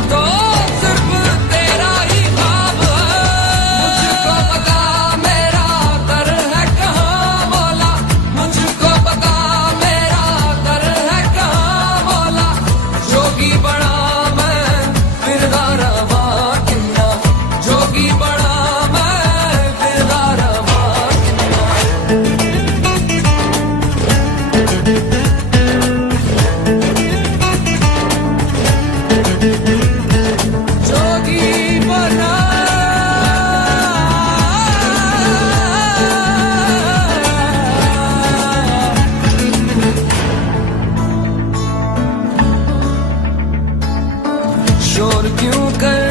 तो सिर्फ तेरा ही ख्वाब है। मुझको पता मेरा दर है कहाँ मौला, मुझको पता मेरा दर है कहाँ मौला। जोगी बड़ा मैं फिरदा रवा किन्ना, जोगी बड़ा मैं फिरदा रवा किन्ना। जोगी बना शोर क्यों कर